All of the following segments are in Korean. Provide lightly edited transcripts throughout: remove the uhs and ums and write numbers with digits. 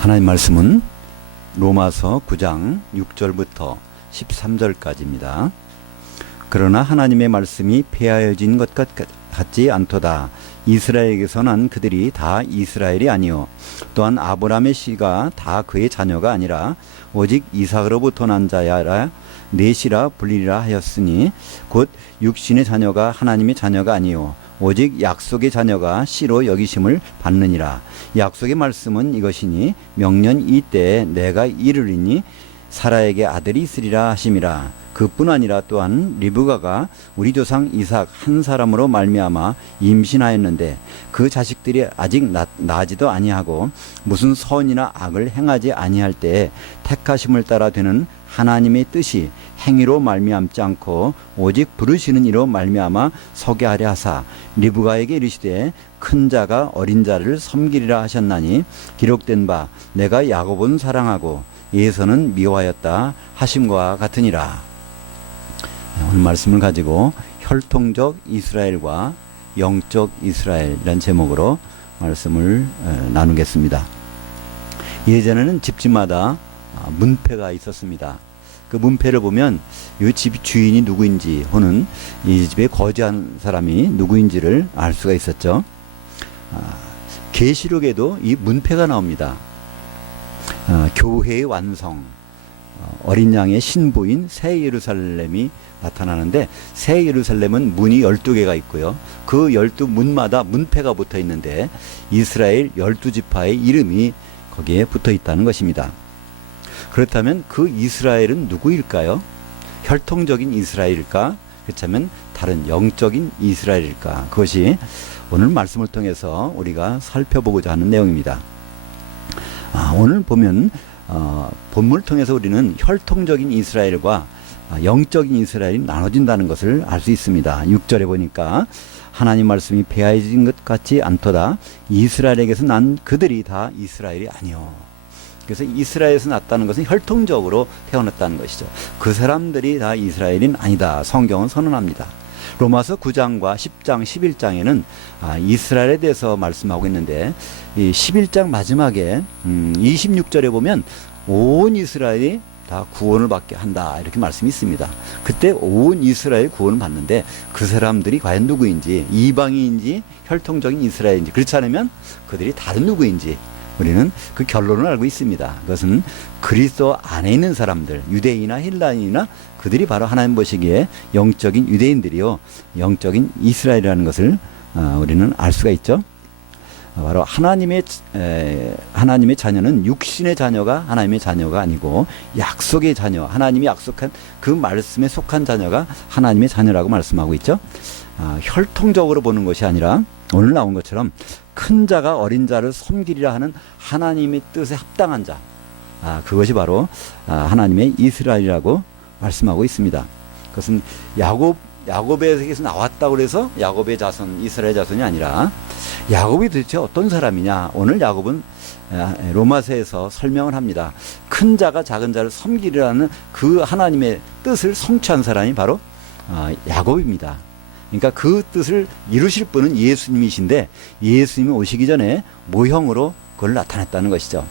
하나님 말씀은 로마서 9장 6절부터 13절까지입니다. 그러나 하나님의 말씀이 폐하여진 것 같지 않도다. 이스라엘에게서 난 그들이 다 이스라엘이 아니요 또한 아브라함의 씨가 다 그의 자녀가 아니라 오직 이삭으로부터 난 자야라 넷이라 불리라 하였으니 곧 육신의 자녀가 하나님의 자녀가 아니요 오직 약속의 자녀가 씨로 여기심을 받느니라. 약속의 말씀은 이것이니 명년 이때에 내가 이르리니 사라에게 아들이 있으리라 하심이라. 그뿐 아니라 또한 리브가가 우리 조상 이삭 한 사람으로 말미암아 임신하였는데 그 자식들이 아직 나지도 아니하고 무슨 선이나 악을 행하지 아니할 때에 택하심을 따라 되는 하나님의 뜻이 행위로 말미암지 않고 오직 부르시는 이로 말미암아 서게 하려 하사 리브가에게 이르시되 큰 자가 어린 자를 섬기리라 하셨나니 기록된 바 내가 야곱은 사랑하고 에서는 미워하였다 하심과 같으니라. 오늘 말씀을 가지고 혈통적 이스라엘과 영적 이스라엘이라는 제목으로 말씀을 나누겠습니다. 예전에는 집집마다 문패가 있었습니다. 그 문패를 보면 이 집 주인이 누구인지 혹은 이 집에 거주한 사람이 누구인지를 알 수가 있었죠. 계시록에도 이 문패가 나옵니다. 교회의 완성, 어린 양의 신부인 새 예루살렘이 나타나는데 새 예루살렘은 문이 12개가 있고요. 그 12문마다 문패가 붙어 있는데 이스라엘 12지파의 이름이 거기에 붙어 있다는 것입니다. 그렇다면 그 이스라엘은 누구일까요? 혈통적인 이스라엘일까? 그렇다면 다른 영적인 이스라엘일까? 그것이 오늘 말씀을 통해서 우리가 살펴보고자 하는 내용입니다. 오늘 보면 본문을 통해서 우리는 혈통적인 이스라엘과 영적인 이스라엘이 나눠진다는 것을 알 수 있습니다. 6절에 보니까 하나님 말씀이 폐하여진 것 같지 않도다. 이스라엘에게서 난 그들이 다 이스라엘이 아니요. 그래서 이스라엘에서 났다는 것은 혈통적으로 태어났다는 것이죠. 그 사람들이 다 이스라엘인 아니다. 성경은 선언합니다. 로마서 9장과 10장, 11장에는 이스라엘에 대해서 말씀하고 있는데 이 11장 마지막에 26절에 보면 온 이스라엘이 다 구원을 받게 한다 이렇게 말씀이 있습니다. 그때 온 이스라엘 구원을 받는데 그 사람들이 과연 누구인지 이방인인지 혈통적인 이스라엘인지 그렇지 않으면 그들이 다른 누구인지 우리는 그 결론을 알고 있습니다. 그것은 그리스도 안에 있는 사람들 유대인이나 헬라인이나 그들이 바로 하나님 보시기에 영적인 유대인들이요 영적인 이스라엘이라는 것을 우리는 알 수가 있죠. 바로 하나님의 자녀는 육신의 자녀가 하나님의 자녀가 아니고 약속의 자녀 하나님이 약속한 그 말씀에 속한 자녀가 하나님의 자녀라고 말씀하고 있죠. 혈통적으로 보는 것이 아니라 오늘 나온 것처럼 큰 자가 어린 자를 섬기리라 하는 하나님의 뜻에 합당한 자 그것이 바로 하나님의 이스라엘이라고 말씀하고 있습니다. 그것은 야곱에게서 나왔다고 해서 야곱의 자손 이스라엘 자손이 아니라 야곱이 도대체 어떤 사람이냐. 오늘 야곱은 로마서에서 설명을 합니다. 큰 자가 작은 자를 섬기리라는 그 하나님의 뜻을 성취한 사람이 바로 야곱입니다. 그러니까 그 뜻을 이루실 분은 예수님이신데 예수님이 오시기 전에 모형으로 그걸 나타냈다는 것이죠.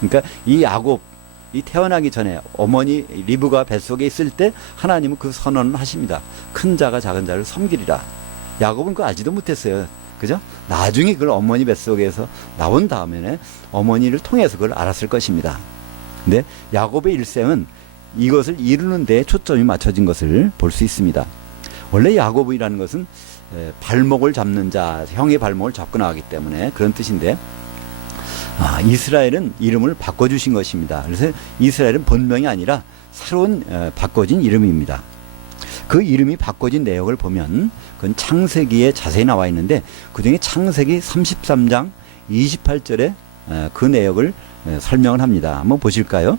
그러니까 이 야곱 이 태어나기 전에 어머니 리브가 뱃속에 있을 때 하나님은 그 선언을 하십니다. 큰 자가 작은 자를 섬기리라. 야곱은 그거 알지도 못했어요. 그죠? 나중에 그걸 어머니 뱃속에서 나온 다음에 어머니를 통해서 그걸 알았을 것입니다. 근데 야곱의 일생은 이것을 이루는 데 초점이 맞춰진 것을 볼 수 있습니다. 원래 야곱이라는 것은 발목을 잡는 자, 형의 발목을 잡고 나가기 때문에 그런 뜻인데 이스라엘은 이름을 바꿔주신 것입니다. 그래서 이스라엘은 본명이 아니라 새로운 바꿔진 이름입니다. 그 이름이 바꿔진 내용을 보면 그건 창세기에 자세히 나와 있는데 그중에 창세기 33장 28절에 그 내용을 설명을 합니다. 한번 보실까요?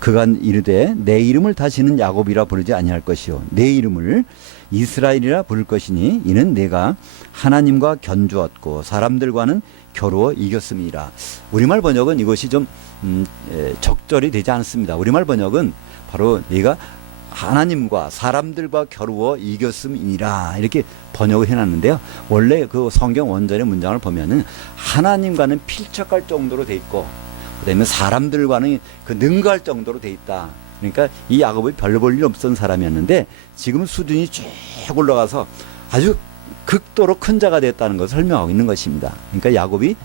그가 이르되 내 이름을 다시는 야곱이라 부르지 아니할 것이요 내 이름을 이스라엘이라 부를 것이니 이는 내가 하나님과 견주었고 사람들과는 겨루어 이겼음이라. 우리말 번역은 이것이 좀 적절히 되지 않습니다. 우리말 번역은 바로 네가 하나님과 사람들과 겨루어 이겼음이니라 이렇게 번역을 해놨는데요. 원래 그 성경 원전의 문장을 보면은 하나님과는 필적할 정도로 돼 있고 그다음에 사람들과는 그 능가할 정도로 돼 있다. 그러니까 이 야곱이 별로 볼 일 없던 사람이었는데 지금 수준이 쭉 올라가서 아주 극도로 큰 자가 됐다는 것을 설명하고 있는 것입니다. 그러니까 야곱이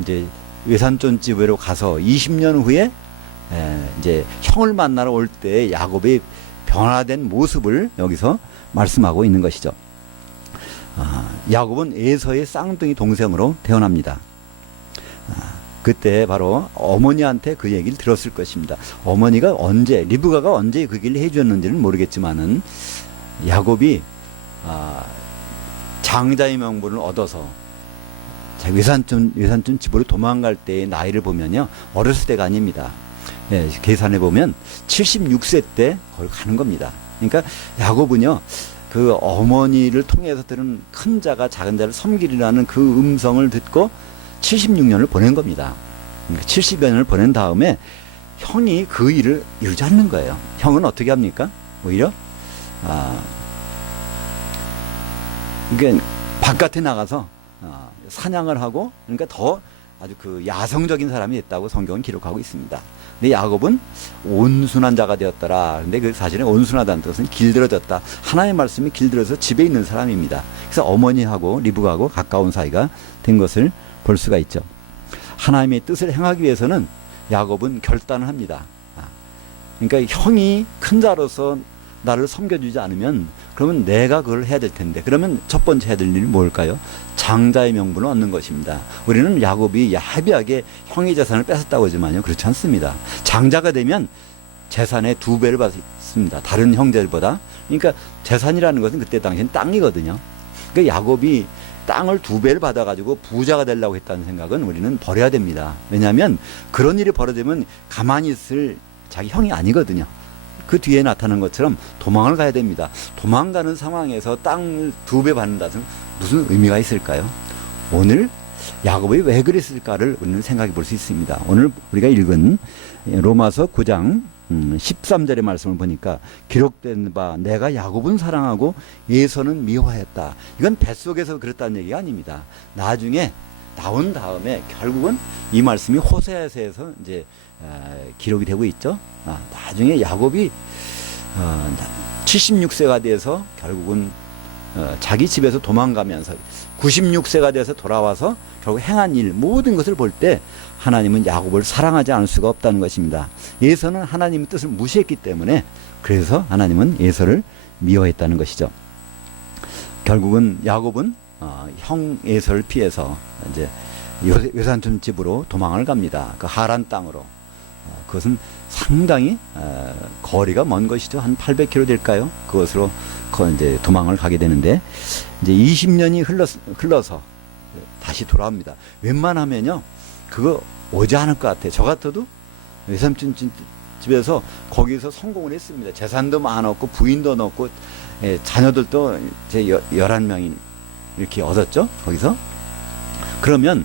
이제 외산촌 집으로 가서 20년 후에 이제 형을 만나러 올 때 야곱의 변화된 모습을 여기서 말씀하고 있는 것이죠. 야곱은 에서의 쌍둥이 동생으로 태어납니다. 그때 바로 어머니한테 그 얘기를 들었을 것입니다. 어머니가 언제, 리브가가 언제 그 얘기를 해주었는지는 모르겠지만은 야곱이 장자의 명분을 얻어서 외산촌 집으로 도망갈 때의 나이를 보면요, 어렸을 때가 아닙니다. 예, 계산해 보면 76세 때 거기 가는 겁니다. 그러니까 야곱은요, 그 어머니를 통해서 들은 큰 자가 작은 자를 섬기리라는 그 음성을 듣고 76년을 보낸 겁니다. 70여 년을 보낸 다음에 형이 그 일을 이루지 않는 거예요. 형은 어떻게 합니까? 오히려 이게 바깥에 나가서 사냥을 하고, 그러니까 더 아주 그 야성적인 사람이 됐다고 성경은 기록하고 있습니다. 근데 야곱은 온순한 자가 되었더라. 근데 그 사실은 온순하다는 뜻은 길들어졌다. 하나님의 말씀이 길들어서 집에 있는 사람입니다. 그래서 어머니하고 리브가하고 가까운 사이가 된 것을 볼 수가 있죠. 하나님의 뜻을 행하기 위해서는 야곱은 결단을 합니다. 그러니까 형이 큰 자로서 나를 섬겨주지 않으면 그러면 내가 그걸 해야 될 텐데, 그러면 첫 번째 해야 될 일이 뭘까요? 장자의 명분을 얻는 것입니다. 우리는 야곱이 야비하게 형의 재산을 뺏었다고 하지만요, 그렇지 않습니다. 장자가 되면 재산의 2배를 받습니다. 다른 형제들보다. 그러니까 재산이라는 것은 그때 당시엔 땅이거든요. 그러니까 야곱이 땅을 2배를 받아가지고 부자가 되려고 했다는 생각은 우리는 버려야 됩니다. 왜냐하면 그런 일이 벌어지면 가만히 있을 자기 형이 아니거든요. 그 뒤에 나타난 것처럼 도망을 가야 됩니다. 도망가는 상황에서 땅을 2배 받는다는 무슨 의미가 있을까요? 오늘 야곱이 왜 그랬을까를 우리는 생각해 볼 수 있습니다. 오늘 우리가 읽은 로마서 9장 13절의 말씀을 보니까 기록된 바 내가 야곱은 사랑하고 에서는 미워하였다. 이건 뱃속에서 그랬다는 얘기가 아닙니다. 나중에 나온 다음에 결국은 이 말씀이 호세아서에서 이제 기록이 되고 있죠. 나중에 야곱이 76세가 돼서 결국은 자기 집에서 도망가면서 96세가 돼서 돌아와서 결국 행한 일 모든 것을 볼 때 하나님은 야곱을 사랑하지 않을 수가 없다는 것입니다. 에서는 하나님의 뜻을 무시했기 때문에 그래서 하나님은 에서를 미워했다는 것이죠. 결국은 야곱은 형 에서를 피해서 이제 외산촌 집으로 도망을 갑니다. 그 하란 땅으로. 그것은 상당히 거리가 먼 것이죠. 한 800km 될까요? 그것으로 이제 도망을 가게 되는데 이제 20년이 흘러서 다시 돌아옵니다. 웬만하면요, 그거 오지 않을 것 같아요. 저 같아도 외삼촌 집에서 거기서 성공을 했습니다. 재산도 많았고 부인도 넣었고 자녀들도 제 11명이 이렇게 얻었죠. 거기서. 그러면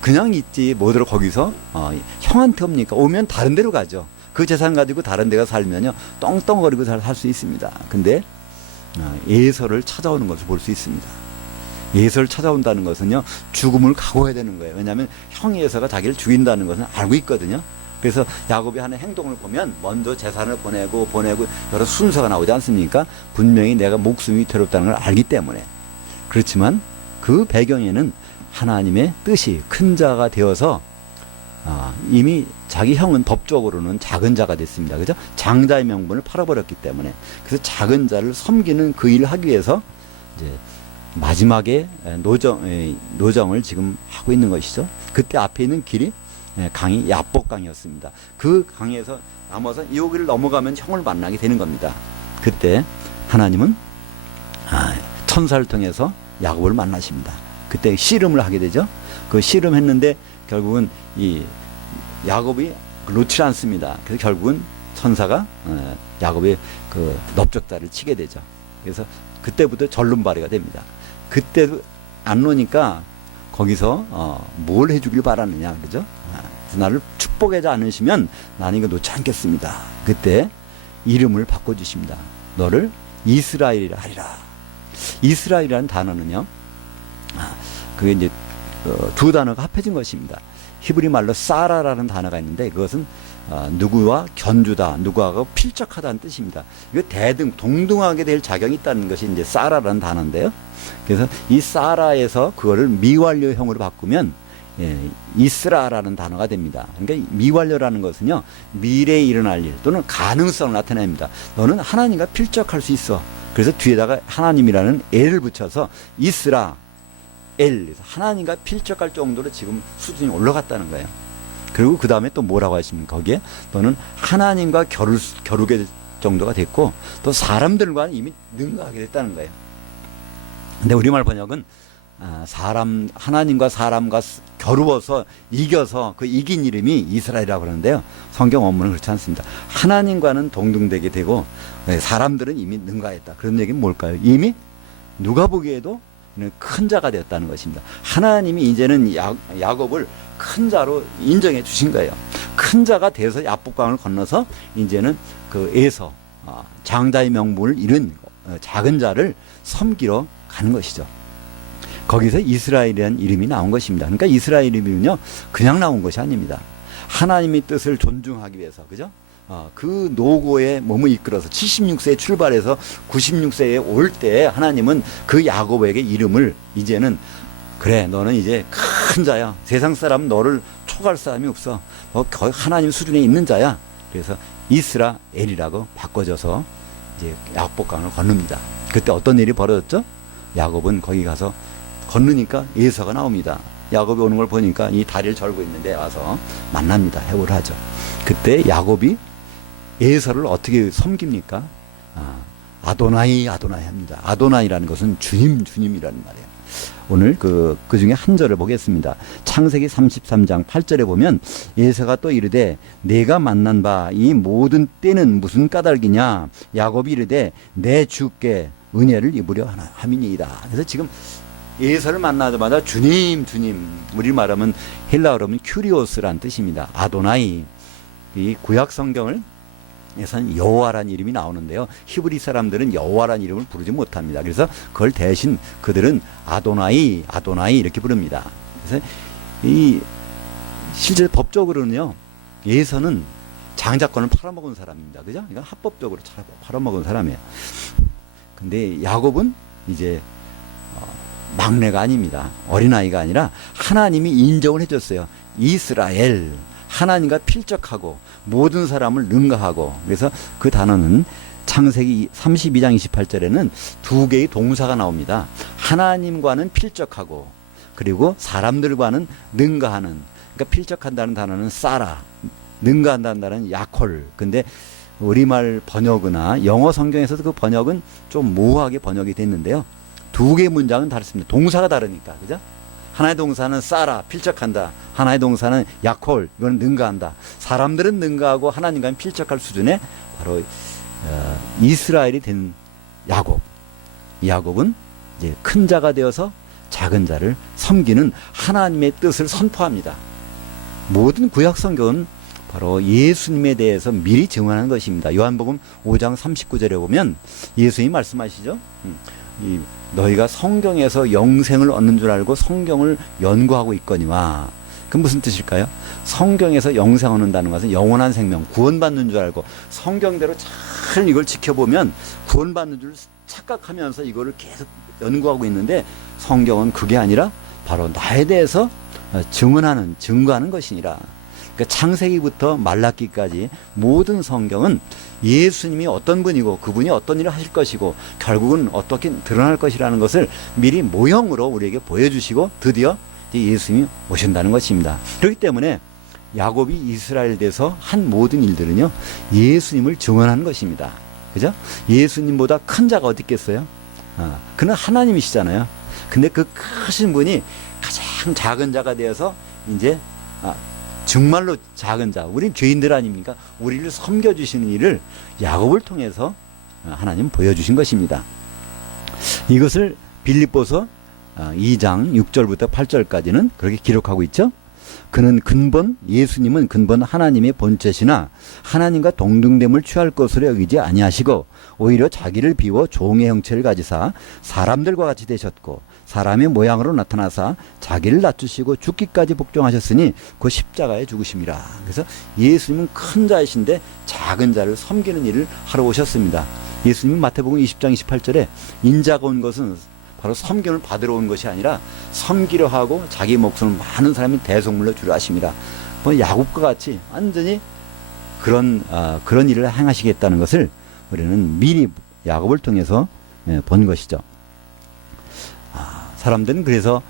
그냥 있지 뭐더러 거기서 형한테 옵니까? 오면 다른 데로 가죠. 그 재산 가지고 다른 데가 살면요 떵떵거리고 살 수 있습니다. 근데 에서를 찾아오는 것을 볼 수 있습니다. 에서를 찾아온다는 것은요 죽음을 각오해야 되는 거예요. 왜냐하면 형 에서가 자기를 죽인다는 것은 알고 있거든요. 그래서 야곱이 하는 행동을 보면 먼저 재산을 보내고 여러 순서가 나오지 않습니까? 분명히 내가 목숨이 위태롭다는 걸 알기 때문에. 그렇지만 그 배경에는 하나님의 뜻이 큰 자가 되어서 이미 자기 형은 법적으로는 작은 자가 됐습니다. 그죠? 장자의 명분을 팔아버렸기 때문에. 그래서 작은 자를 섬기는 그 일을 하기 위해서 이제 마지막에 노정을 지금 하고 있는 것이죠. 그때 앞에 있는 길이 강이 야복강이었습니다. 그 강에서 남아서 이 길을 넘어가면 형을 만나게 되는 겁니다. 그때 하나님은 천사를 통해서 야곱을 만나십니다. 그때 씨름을 하게 되죠. 그 씨름했는데 결국은 이 야곱이 놓지 않습니다. 그래서 결국은 천사가 야곱의 그 넓적다리를 치게 되죠. 그래서 그때부터 절름발이가 됩니다. 그때도 안 놓으니까 거기서 뭘 해주길 바라느냐, 그죠? 그래서 나를 축복하지 않으시면 나는 이거 놓지 않겠습니다. 그때 이름을 바꿔주십니다. 너를 이스라엘이라 하리라. 이스라엘이라는 단어는요, 그게 이제 두 단어가 합해진 것입니다. 히브리 말로 사라라는 단어가 있는데 그것은 누구와 견주다, 누구하고 필적하다는 뜻입니다. 이거 동등하게 될 자격이 있다는 것이 이제 사라라는 단어인데요. 그래서 이 사라에서 그거를 미완료형으로 바꾸면 이스라라는 단어가 됩니다. 그러니까 미완료라는 것은요, 미래에 일어날 일 또는 가능성을 나타냅니다. 너는 하나님과 필적할 수 있어. 그래서 뒤에다가 하나님이라는 엘을 붙여서 이스라 엘, 하나님과 필적할 정도로 지금 수준이 올라갔다는 거예요. 그리고 그 다음에 또 뭐라고 하십니까? 거기에 너는 하나님과 겨루게 정도가 됐고 또 사람들과는 이미 능가하게 됐다는 거예요. 근데 우리말 번역은 하나님과 사람과 겨루어서 이겨서 그 이긴 이름이 이스라엘이라고 그러는데요. 성경 원문은 그렇지 않습니다. 하나님과는 동등되게 되고 사람들은 이미 능가했다. 그런 얘기는 뭘까요? 이미 누가 보기에도 큰 자가 되었다는 것입니다. 하나님이 이제는 야곱을 큰 자로 인정해 주신 거예요. 큰 자가 돼서 야복강을 건너서 이제는 그 에서 장자의 명분을 잃은 작은 자를 섬기러 가는 것이죠. 거기서 이스라엘이라는 이름이 나온 것입니다. 그러니까 이스라엘 이름은요, 그냥 나온 것이 아닙니다. 하나님의 뜻을 존중하기 위해서, 그죠? 그 노고에 몸을 이끌어서 76세에 출발해서 96세에 올 때 하나님은 그 야곱에게 이름을 이제는 그래, 너는 이제 큰 자야. 세상 사람은 너를 초갈 사람이 없어. 너 거의 하나님 수준에 있는 자야. 그래서 이스라엘이라고 바꿔줘서 이제 야복강을 건넙니다. 그때 어떤 일이 벌어졌죠? 야곱은 거기 가서 건너니까 에서가 나옵니다. 야곱이 오는 걸 보니까 이 다리를 절고 있는데 와서 만납니다. 해보를 하죠. 그때 야곱이 에서를 어떻게 섬깁니까? 아도나이 합니다. 아도나이라는 것은 주님이라는 말이에요. 오늘 그 중에 한 절을 보겠습니다. 창세기 33장 8절에 보면 에서가 또 이르되 내가 만난 바 이 모든 때는 무슨 까닭이냐? 야곱이 이르되 내 주께 은혜를 입으려 함이니이다. 그래서 지금 에서를 만나자마자 주님, 우리 말하면 헬라어로 하면 큐리오스란 뜻입니다. 아도나이. 이 구약 성경을 에서는 여호와라는 이름이 나오는데요. 히브리 사람들은 여호와라는 이름을 부르지 못합니다. 그래서 그걸 대신 그들은 아도나이 이렇게 부릅니다. 그래서 실제 법적으로는요, 에서는 장자권을 팔아먹은 사람입니다. 그죠? 이건 합법적으로 팔아먹은 사람이에요. 근데 야곱은 이제 막내가 아닙니다. 어린아이가 아니라 하나님이 인정을 해줬어요. 이스라엘, 하나님과 필적하고 모든 사람을 능가하고. 그래서 그 단어는 창세기 32장 28절에는 두 개의 동사가 나옵니다. 하나님과는 필적하고 그리고 사람들과는 능가하는. 그러니까 필적한다는 단어는 사라, 능가한다는 단어는 야콜. 근데 우리말 번역이나 영어 성경에서도 그 번역은 좀 모호하게 번역이 됐는데요. 두 개의 문장은 다릅니다. 동사가 다르니까, 그죠? 하나의 동사는 싸라, 필적한다. 하나의 동사는 야콜, 이건 능가한다. 사람들은 능가하고 하나님과는 필적할 수준의 바로 이스라엘이 된 야곱. 이 야곱은 이제 큰 자가 되어서 작은 자를 섬기는 하나님의 뜻을 선포합니다. 모든 구약 성경은 바로 예수님에 대해서 미리 증언하는 것입니다. 요한복음 5장 39절에 보면 예수님이 말씀하시죠. 너희가 성경에서 영생을 얻는 줄 알고 성경을 연구하고 있거니와. 그건 무슨 뜻일까요? 성경에서 영생 얻는다는 것은 영원한 생명, 구원받는 줄 알고 성경대로 잘 이걸 지켜보면 구원받는 줄 착각하면서 이거를 계속 연구하고 있는데 성경은 그게 아니라 바로 나에 대해서 증거하는 것이니라. 그러니까 창세기부터 말라기까지 모든 성경은 예수님이 어떤 분이고 그분이 어떤 일을 하실 것이고 결국은 어떻게 드러날 것이라는 것을 미리 모형으로 우리에게 보여주시고 드디어 예수님이 오신다는 것입니다. 그렇기 때문에 야곱이 이스라엘 돼서 한 모든 일들은요, 예수님을 증언하는 것입니다. 그죠? 예수님보다 큰 자가 어디 있겠어요? 그는 하나님이시잖아요. 근데 그 크신 분이 가장 작은 자가 되어서 이제 정말로 작은 자, 우린 죄인들 아닙니까? 우리를 섬겨주시는 일을 야곱을 통해서 하나님 보여주신 것입니다. 이것을 빌립보서 2장 6절부터 8절까지는 그렇게 기록하고 있죠. 그는 예수님은 근본 하나님의 본체시나 하나님과 동등됨을 취할 것으로 여기지 아니하시고 오히려 자기를 비워 종의 형체를 가지사 사람들과 같이 되셨고 사람의 모양으로 나타나사 자기를 낮추시고 죽기까지 복종하셨으니 그 십자가에 죽으심이라. 그래서 예수님은 큰 자이신데 작은 자를 섬기는 일을 하러 오셨습니다. 예수님은 마태복음 20장 28절에 인자가 온 것은 바로 섬김을 받으러 온 것이 아니라 섬기려 하고 자기 목숨을 많은 사람이 대속물로 주려 하심이라. 뭐 야곱과 같이 완전히 그런 일을 행하시겠다는 것을 우리는 미리 야곱을 통해서 본 것이죠. 사람들은 그래서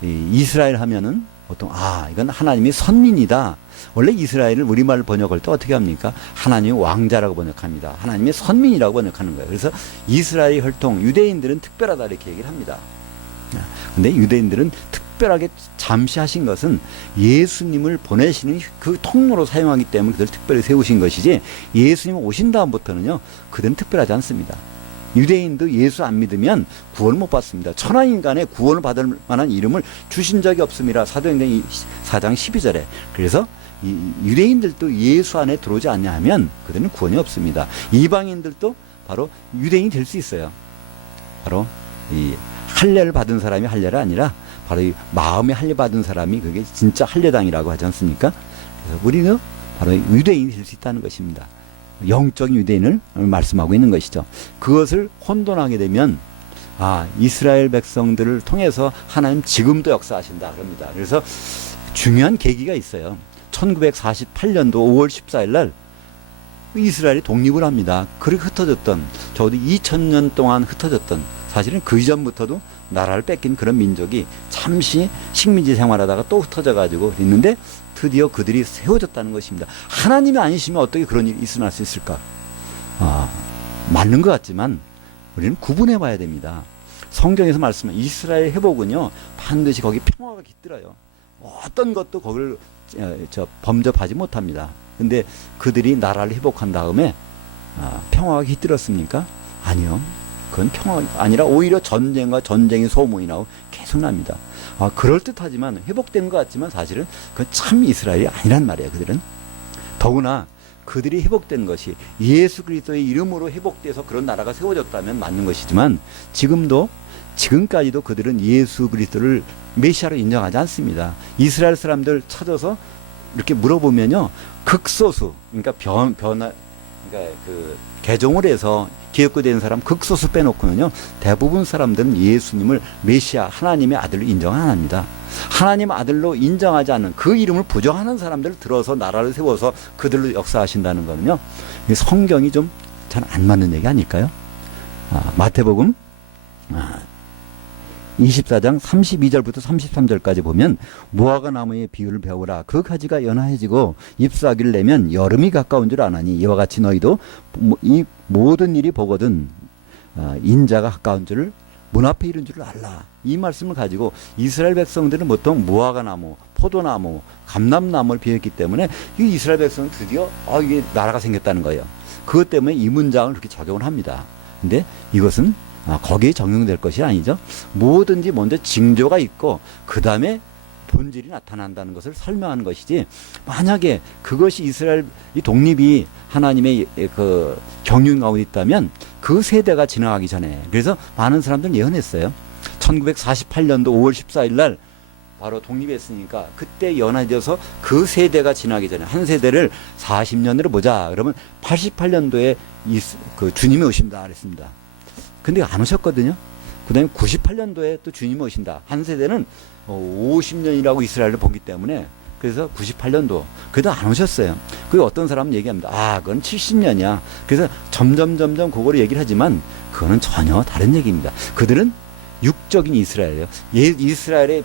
이스라엘 하면은 보통 이건 하나님의 선민이다. 원래 이스라엘을 우리말 번역할 때 어떻게 합니까? 하나님의 왕자라고 번역합니다. 하나님의 선민이라고 번역하는 거예요. 그래서 이스라엘 혈통, 유대인들은 특별하다 이렇게 얘기를 합니다. 근데 유대인들은 특별하게 잠시 하신 것은 예수님을 보내시는 그 통로로 사용하기 때문에 그들을 특별히 세우신 것이지, 예수님 오신 다음부터는요 그들은 특별하지 않습니다. 유대인도 예수 안 믿으면 구원을 못 받습니다. 천하인간의 구원을 받을 만한 이름을 주신 적이 없습니다. 사도행전 4장 12절에. 그래서 유대인들도 예수 안에 들어오지 않냐 하면 그들은 구원이 없습니다. 이방인들도 바로 유대인이 될 수 있어요. 바로 이 할례를 받은 사람이 할례가 아니라 바로 이 마음의 할례 받은 사람이 그게 진짜 할례당이라고 하지 않습니까? 그래서 우리는 바로 유대인이 될 수 있다는 것입니다. 영적인 유대인을 말씀하고 있는 것이죠. 그것을 혼돈하게 되면 이스라엘 백성들을 통해서 하나님 지금도 역사하신다 그럽니다. 그래서 중요한 계기가 있어요. 1948년도 5월 14일 날 이스라엘이 독립을 합니다. 그렇게 흩어졌던, 적어도 2000년 동안 흩어졌던, 사실은 그 이전부터도 나라를 뺏긴 그런 민족이 잠시 식민지 생활하다가 또 흩어져 가지고 있는데 드디어 그들이 세워졌다는 것입니다. 하나님이 아니시면 어떻게 그런 일이 일어날 수 있을까? 맞는 것 같지만 우리는 구분해 봐야 됩니다. 성경에서 말씀한 이스라엘 회복은요 반드시 거기 평화가 깃들어요. 어떤 것도 거기를 범접하지 못합니다. 근데 그들이 나라를 회복한 다음에 평화가 깃들었습니까? 아니요. 그건 평화가 아니라 오히려 전쟁과 전쟁의 소문이 나고 계속 납니다. 그럴듯하지만 회복된 것 같지만 사실은 그건 참 이스라엘이 아니란 말이에요. 그들은. 더구나 그들이 회복된 것이 예수 그리스도의 이름으로 회복돼서 그런 나라가 세워졌다면 맞는 것이지만 지금까지도 그들은 예수 그리스도를 메시아로 인정하지 않습니다. 이스라엘 사람들 찾아서 이렇게 물어보면요 극소수, 그러니까 개종을 해서 기독교 된 사람 극소수 빼놓고는요 대부분 사람들은 예수님을 메시아 하나님의 아들로 인정 안 합니다. 하나님 아들로 인정하지 않는, 그 이름을 부정하는 사람들을 들어서 나라를 세워서 그들로 역사하신다는 거는요 성경이 좀 잘 안 맞는 얘기 아닐까요? 마태복음 24장 32절부터 33절까지 보면 무화과 나무의 비유를 배우라. 그 가지가 연하해지고 잎사귀를 내면 여름이 가까운 줄 아나니 이와 같이 너희도 이 모든 일이 보거든 인자가 가까운 줄을 문 앞에 이른 줄을 알라. 이 말씀을 가지고 이스라엘 백성들은 보통 무화과 나무, 포도나무, 감람나무를 비웠기 때문에 이 이스라엘 백성은 드디어 이게 나라가 생겼다는 거예요. 그것 때문에 이 문장을 그렇게 적용을 합니다. 근데 이것은 거기에 적용될 것이 아니죠. 뭐든지 먼저 징조가 있고 그 다음에 본질이 나타난다는 것을 설명하는 것이지, 만약에 그것이 이스라엘 이 독립이 하나님의 그 경륜 가운데 있다면 그 세대가 지나가기 전에, 그래서 많은 사람들은 예언했어요. 1948년도 5월 14일 날 바로 독립했으니까 그때 연화되어서 그 세대가 지나기 전에 한 세대를 40년으로 보자. 그러면 88년도에 그 주님이 오신다 그랬습니다. 근데 안 오셨거든요. 그 다음에 98년도에 또 주님이 오신다. 한 세대는 50년이라고 이스라엘을 보기 때문에 그래서 98년도 그래도 안 오셨어요. 그 어떤 사람은 얘기합니다. 그건 70년이야. 그래서 점점 그거를 얘기를 하지만 그거는 전혀 다른 얘기입니다. 그들은 육적인 이스라엘이에요. 이스라엘의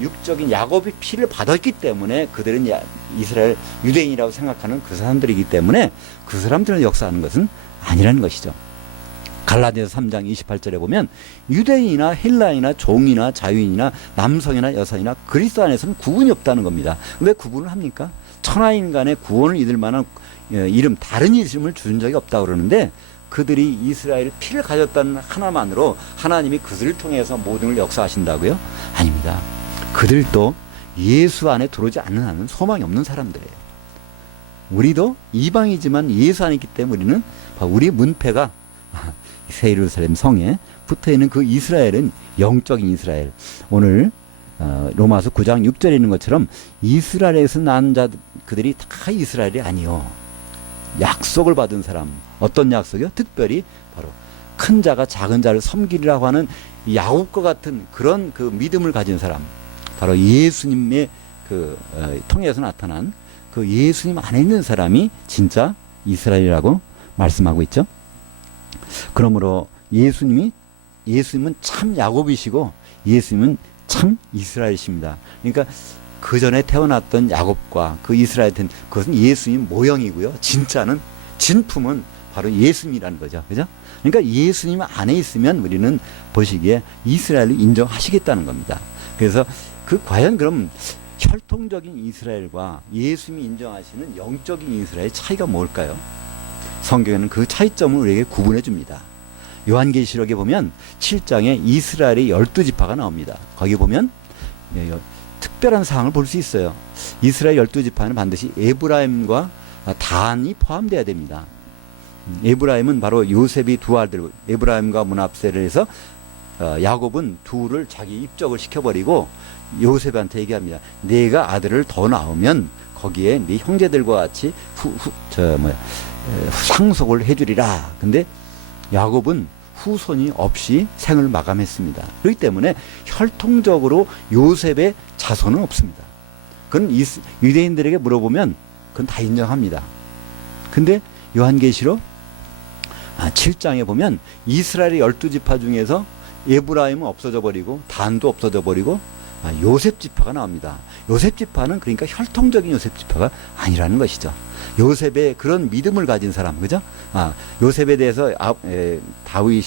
육적인 야곱의 피를 받았기 때문에 그들은 이스라엘 유대인이라고 생각하는 그 사람들이기 때문에 그 사람들을 역사하는 것은 아니라는 것이죠. 갈라디아서 3장 28절에 보면 유대인이나 헬라인이나 종이나 자유인이나 남성이나 여성이나 그리스도 안에서는 구분이 없다는 겁니다. 왜 구분을 합니까? 천하인간의 구원을 얻을 만한 이름, 다른 이름을 준 적이 없다고 그러는데, 그들이 이스라엘 피를 가졌다는 하나만으로 하나님이 그들을 통해서 모든 걸 역사하신다고요? 아닙니다. 그들도 예수 안에 들어오지 않는 한은 소망이 없는 사람들이에요. 우리도 이방이지만 예수 안에 있기 때문에 우리는 우리 문패가 새 예루살렘 성에 붙어있는 그 이스라엘은 영적인 이스라엘. 오늘 로마서 9장 6절에 있는 것처럼 이스라엘에서 난 자 그들이 다 이스라엘이 아니요. 약속을 받은 사람. 어떤 약속이요? 특별히 바로 큰 자가 작은 자를 섬기리라고 하는 야곱과 같은 그런 그 믿음을 가진 사람. 바로 예수님의 통해서 나타난 그 예수님 안에 있는 사람이 진짜 이스라엘이라고 말씀하고 있죠. 그러므로 예수님은 참 야곱이시고 예수님은 참 이스라엘이십니다. 그러니까 그 전에 태어났던 야곱과 그 이스라엘은 그것은 예수님 모형이고요. 진품은 바로 예수님이라는 거죠. 그죠? 그러니까 예수님 안에 있으면 우리는 보시기에 이스라엘을 인정하시겠다는 겁니다. 그래서 과연 그럼 혈통적인 이스라엘과 예수님이 인정하시는 영적인 이스라엘의 차이가 뭘까요? 성경에는 그 차이점을 우리에게 구분해 줍니다. 요한계시록에 보면 7장에 이스라엘의 12지파가 나옵니다. 거기 보면 특별한 사항을 볼 수 있어요. 이스라엘 12지파는 반드시 에브라임과 단이 포함되어야 됩니다. 에브라임은 바로 요셉이 두 아들 에브라임과 므납세를 해서 야곱은 둘을 자기 입적을 시켜버리고 요셉한테 얘기합니다. 네가 아들을 더 낳으면 거기에 네 형제들과 같이 상속을 해주리라. 근데 야곱은 후손이 없이 생을 마감했습니다. 그렇기 때문에 혈통적으로 요셉의 자손은 없습니다. 그건 유대인들에게 물어보면 그건 다 인정합니다. 근데 요한계시록 7장에 보면 이스라엘의 12지파 중에서 에브라임은 없어져 버리고 단도 없어져 버리고 요셉 지파가 나옵니다. 요셉 지파는 그러니까 혈통적인 요셉 지파가 아니라는 것이죠. 요셉의 그런 믿음을 가진 사람, 그죠? 요셉에 대해서 다윗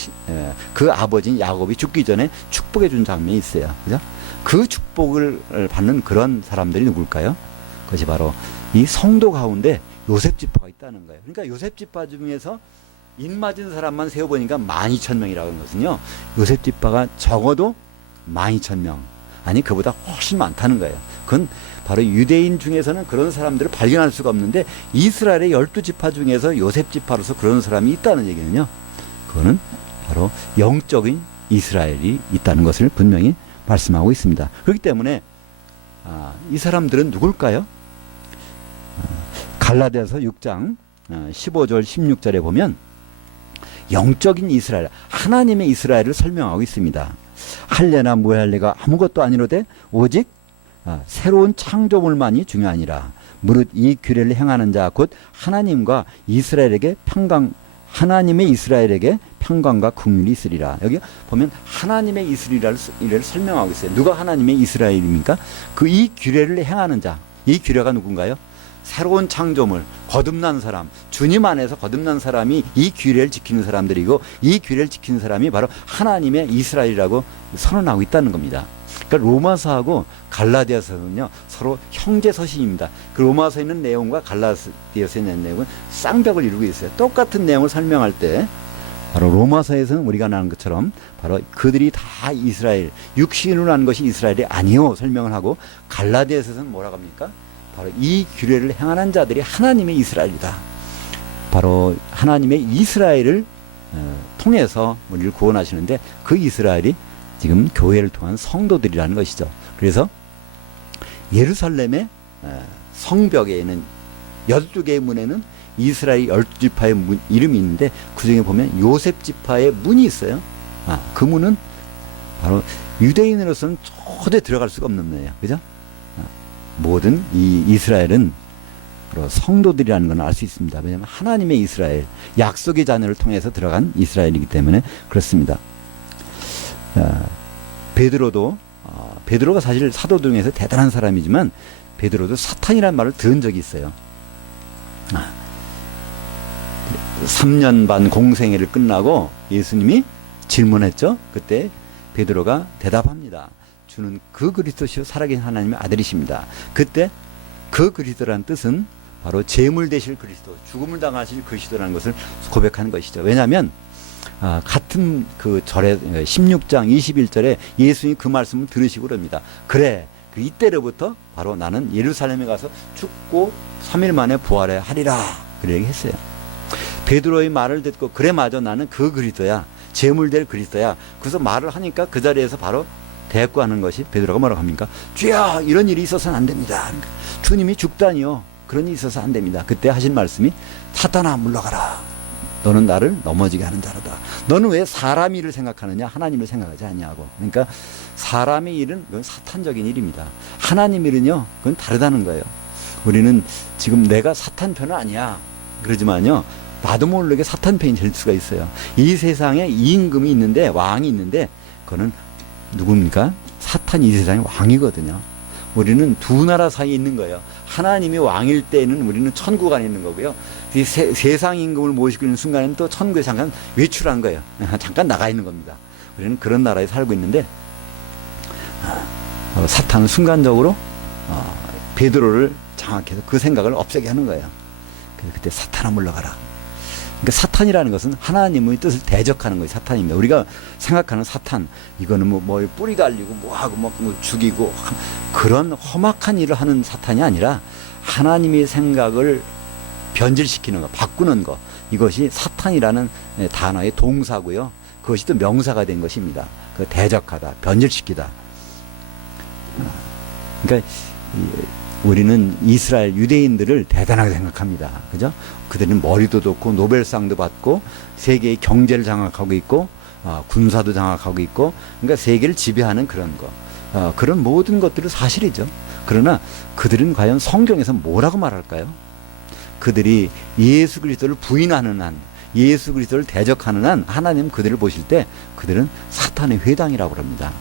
그 아버지인 야곱이 죽기 전에 축복해 준 장면이 있어요, 그죠? 그 축복을 받는 그런 사람들이 누굴까요? 그것이 바로 이 성도 가운데 요셉 지파가 있다는 거예요. 그러니까 요셉 지파 중에서 입맞은 사람만 세어보니까 12,000명이라고 하는 것은요, 요셉 지파가 적어도 12,000명, 아니 그보다 훨씬 많다는 거예요. 그건 바로 유대인 중에서는 그런 사람들을 발견할 수가 없는데 이스라엘의 12지파 중에서 요셉 지파로서 그런 사람이 있다는 얘기는요, 그거는 바로 영적인 이스라엘이 있다는 것을 분명히 말씀하고 있습니다. 그렇기 때문에 이 사람들은 누굴까요? 갈라디아서 6장 15절 16절에 보면 영적인 이스라엘, 하나님의 이스라엘을 설명하고 있습니다. 할례나 무할례가 아무것도 아니로되 오직 새로운 창조물만이 중요하니라. 무릇 이 규례를 행하는 자 곧 하나님의 이스라엘에게 평강과 긍휼이 있으리라. 여기 보면 하나님의 이스라엘을 설명하고 있어요. 누가 하나님의 이스라엘입니까? 이 규례를 행하는 자. 이 규례가 누군가요? 새로운 창조물, 거듭난 사람, 주님 안에서 거듭난 사람이 이 규례를 지키는 사람들이고, 이 규례를 지키는 사람이 바로 하나님의 이스라엘이라고 선언하고 있다는 겁니다. 그러니까 로마서하고 갈라디아서는요, 서로 형제 서신입니다. 그 로마서에 있는 내용과 갈라디아서에 있는 내용은 쌍벽을 이루고 있어요. 똑같은 내용을 설명할 때 바로 로마서에서는 우리가 나는 것처럼 바로 그들이 다 이스라엘, 육신으로 난 것이 이스라엘이 아니요 설명을 하고, 갈라디아서에서는 뭐라고 합니까? 바로 이 규례를 행하는 자들이 하나님의 이스라엘이다. 바로 하나님의 이스라엘을 통해서 우리를 구원하시는데, 그 이스라엘이 지금 교회를 통한 성도들이라는 것이죠. 그래서 예루살렘의 성벽에 있는 12개의 문에는 이스라엘 12지파의 이름이 있는데, 그 중에 보면 요셉 지파의 문이 있어요. 그 문은 바로 유대인으로서는 도저히 들어갈 수가 없는 문이에요. 그죠? 모든 이 이스라엘은 바로 성도들이라는 걸 알 수 있습니다. 왜냐하면 하나님의 이스라엘, 약속의 자녀를 통해서 들어간 이스라엘이기 때문에 그렇습니다. 베드로가 사실 사도들 중에서 대단한 사람이지만, 베드로도 사탄이라는 말을 들은 적이 있어요. 3년 반 공생애를 끝나고 예수님이 질문했죠. 그때 베드로가 대답합니다. 주는 그 그리스도시요 살아계신 하나님의 아들이십니다. 그때 그 그리스도라는 뜻은 바로 제물 되실 그리스도, 죽음을 당하실 그리스도라는 것을 고백하는 것이죠. 왜냐하면 같은 그 절에 16장 21절에 예수님이 그 말씀을 들으시고 그럽니다. 그래, 이때로부터 바로 나는 예루살렘에 가서 죽고 3일 만에 부활하리라, 그렇게 얘기했어요. 베드로의 말을 듣고 그래 맞아 나는 그 그리스도야. 제물될 그리스도야. 그래서 말을 하니까 그 자리에서 바로 대꾸하는 것이 베드로가 뭐라고 합니까? 주여 이런 일이 있어서는 안 됩니다. 그러니까 주님이 죽다니요. 그런 일이 있어서 안 됩니다. 그때 하신 말씀이 사탄아 물러가라. 너는 나를 넘어지게 하는 자로다. 너는 왜 사람 일을 생각하느냐? 하나님을 생각하지 않냐고. 그러니까 사람의 일은 그건 사탄적인 일입니다. 하나님 일은요. 그건 다르다는 거예요. 우리는 지금 내가 사탄 편은 아니야. 그러지만요. 나도 모르게 사탄 편이 될 수가 있어요. 이 세상에 임금이 있는데 왕이 있는데 그거는 누굽니까? 사탄이 이 세상의 왕이거든요. 우리는 두 나라 사이에 있는 거예요. 하나님이 왕일 때는 우리는 천국 안에 있는 거고요. 이 세상 임금을 모시고 있는 순간에는 또 천국에 잠깐 외출한 거예요. 잠깐 나가 있는 겁니다. 우리는 그런 나라에 살고 있는데 사탄은 순간적으로 베드로를 장악해서 그 생각을 없애게 하는 거예요. 그때 사탄아 물러가라. 그러니까 사탄이라는 것은 하나님의 뜻을 대적하는 거예요. 사탄입니다. 우리가 생각하는 사탄, 이거는 뭐 뿌리 달리고 뭐하고 뭐 죽이고 그런 험악한 일을 하는 사탄이 아니라 하나님의 생각을 변질시키는 거, 바꾸는 거, 이것이 사탄이라는 단어의 동사고요. 그것이 또 명사가 된 것입니다. 그 대적하다, 변질시키다. 그러니까 우리는 이스라엘 유대인들을 대단하게 생각합니다. 그죠? 그들은 머리도 좋고 노벨상도 받고 세계의 경제를 장악하고 있고 군사도 장악하고 있고 그러니까 세계를 지배하는 그런 거. 그런 모든 것들은 사실이죠. 그러나 그들은 과연 성경에서 뭐라고 말할까요? 그들이 예수 그리스도를 부인하는 한, 예수 그리스도를 대적하는 한 하나님 그들을 보실 때 그들은 사탄의 회당이라고 합니다.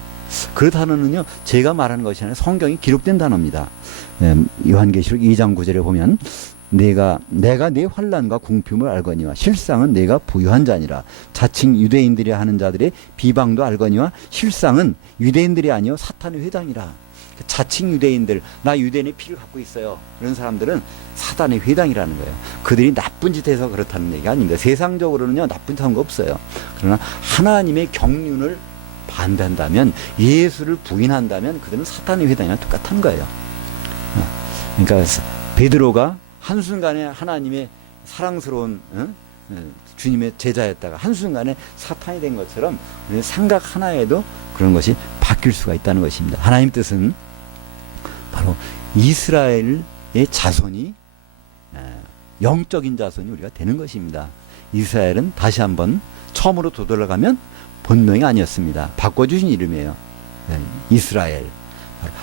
그 단어는요, 제가 말하는 것이 아니라 성경이 기록된 단어입니다. 요한계시록 2장 9절에 보면 내가 네 환난과 궁핍을 알거니와 실상은 내가 부유한 자니라. 자칭 유대인들이 하는 자들의 비방도 알거니와 실상은 유대인들이 아니요 사탄의 회당이라. 자칭 유대인들, 나 유대인의 피를 갖고 있어요. 그런 사람들은 사탄의 회당이라는 거예요. 그들이 나쁜 짓 해서 그렇다는 얘기가 아닙니다. 세상적으로는요 나쁜 짓 한 거 없어요. 그러나 하나님의 경륜을 반대한다면, 예수를 부인한다면 그들은 사탄의 회당이랑 똑같은 거예요. 그러니까 베드로가 한순간에 하나님의 사랑스러운 주님의 제자였다가 한순간에 사탄이 된 것처럼 우리는 생각 하나에도 그런 것이 바뀔 수가 있다는 것입니다. 하나님 뜻은 바로 이스라엘의 자손이 영적인 자손이 우리가 되는 것입니다. 이스라엘은 다시 한번 처음으로 되돌아가면 본명이 아니었습니다. 바꿔주신 이름이에요. 이스라엘.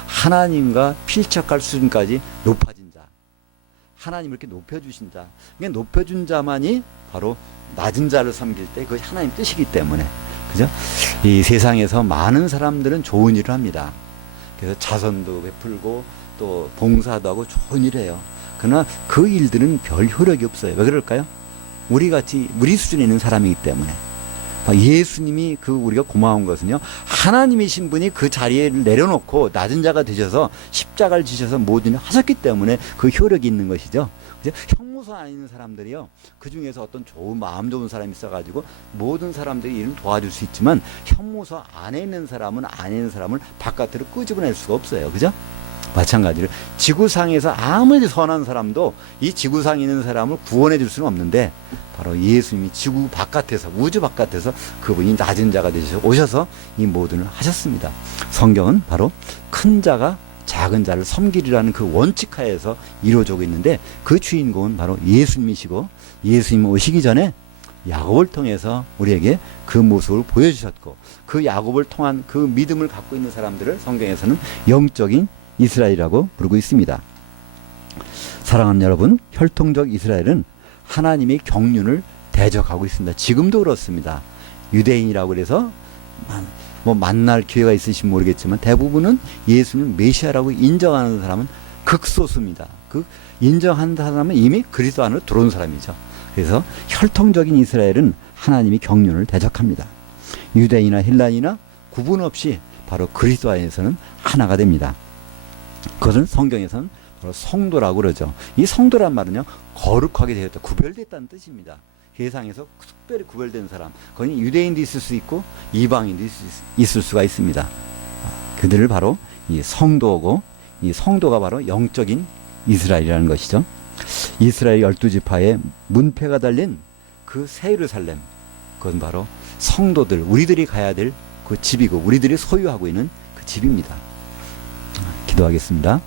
하나님과 필적할 수준까지 높아진 자. 하나님을 이렇게 높여주신 자. 그러니까 높여준 자만이 바로 낮은 자를 섬길 때 그것이 하나님 뜻이기 때문에. 그죠? 이 세상에서 많은 사람들은 좋은 일을 합니다. 그래서 자선도 베풀고 또 봉사도 하고 좋은 일을 해요. 그러나 그 일들은 별 효력이 없어요. 왜 그럴까요? 우리 수준에 있는 사람이기 때문에. 예수님이 우리가 고마운 것은요, 하나님이신 분이 그 자리를 내려놓고 낮은 자가 되셔서 십자가를 지셔서 모든 일을 하셨기 때문에 그 효력이 있는 것이죠. 형무소 안에 있는 사람들이요, 그 중에서 어떤 좋은 마음 좋은 사람이 있어가지고 모든 사람들이 일을 도와줄 수 있지만 형무소 안에 있는 사람은 바깥으로 끄집어낼 수가 없어요. 그죠? 마찬가지로 지구상에서 아무리 선한 사람도 이 지구상에 있는 사람을 구원해 줄 수는 없는데, 바로 예수님이 지구 바깥에서, 우주 바깥에서 그분이 낮은 자가 되셔서 오셔서 이 모든 걸 하셨습니다. 성경은 바로 큰 자가 작은 자를 섬기리라는 그 원칙 하에서 이루어지고 있는데, 그 주인공은 바로 예수님이시고, 예수님 오시기 전에 야곱을 통해서 우리에게 그 모습을 보여주셨고, 그 야곱을 통한 그 믿음을 갖고 있는 사람들을 성경에서는 영적인 이스라엘이라고 부르고 있습니다. 사랑하는 여러분, 혈통적 이스라엘은 하나님의 경륜을 대적하고 있습니다. 지금도 그렇습니다. 유대인이라고 해서 만날 기회가 있으시면 모르겠지만 대부분은 예수님 메시아라고 인정하는 사람은 극소수입니다. 그 인정한 사람은 이미 그리스도 안으로 들어온 사람이죠. 그래서 혈통적인 이스라엘은 하나님의 경륜을 대적합니다. 유대인이나 헬라인이나 구분 없이 바로 그리스도 안에서는 하나가 됩니다. 그것은 성경에서는 바로 성도라고 그러죠. 이 성도란 말은요, 거룩하게 되었다, 구별됐다는 뜻입니다. 세상에서 특별히 구별된 사람, 거기 유대인도 있을 수 있고 이방인도 있을 수가 있습니다. 그들을 바로 이 성도고, 이 성도가 바로 영적인 이스라엘이라는 것이죠. 이스라엘 12지파에 문패가 달린 그 새 예루살렘, 그건 바로 성도들, 우리들이 가야 될 그 집이고 우리들이 소유하고 있는 그 집입니다. 기도하겠습니다.